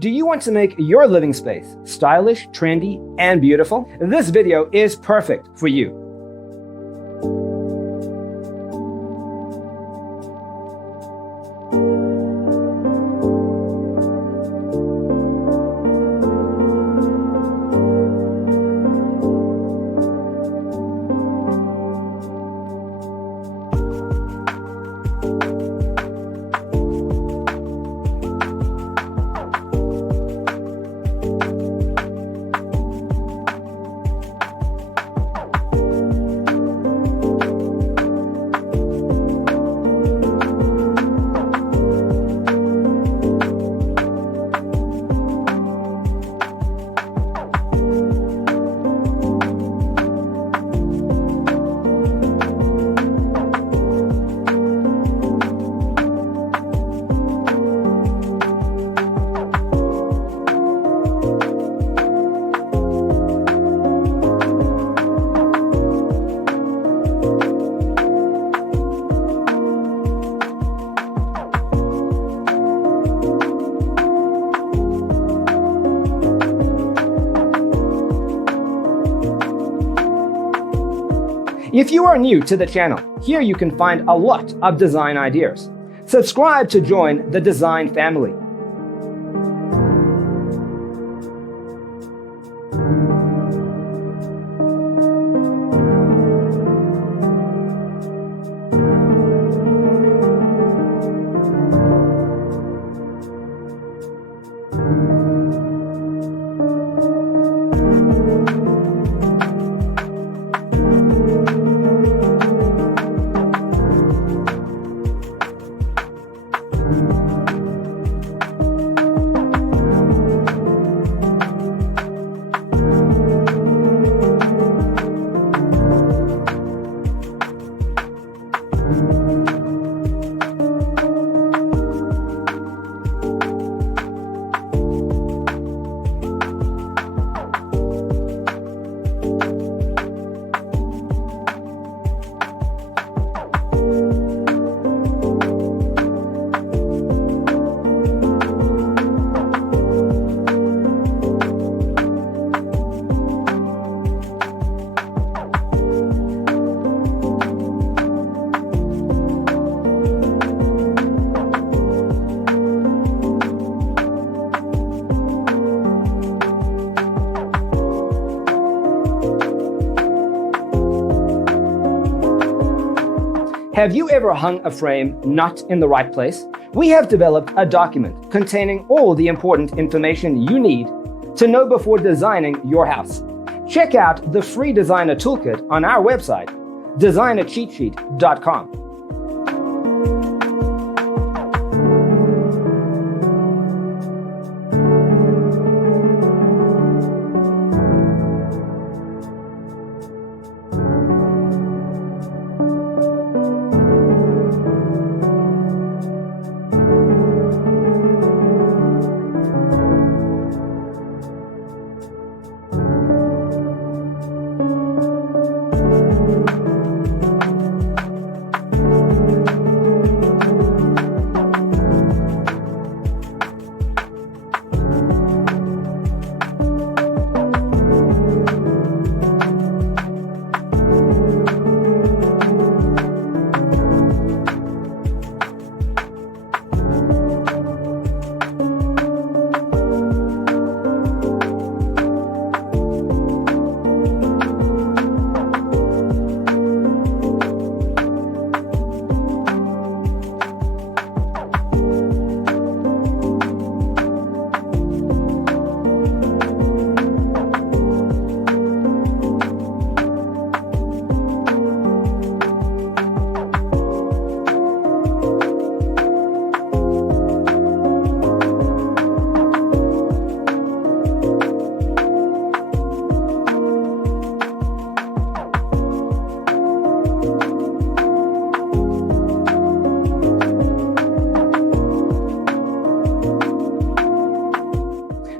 Do you want to make your living space stylish, trendy, and beautiful? This video is perfect for you. If you are new to the channel, here you can find a lot of design ideas. Subscribe to join the design family. Have you ever hung a frame not in the right place? We have developed a document containing all the important information you need to know before designing your house. Check out the free designer toolkit on our website, designercheatsheet.com.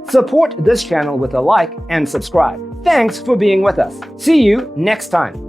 Support this channel with a like and subscribe. Thanks for being with us. See you next time.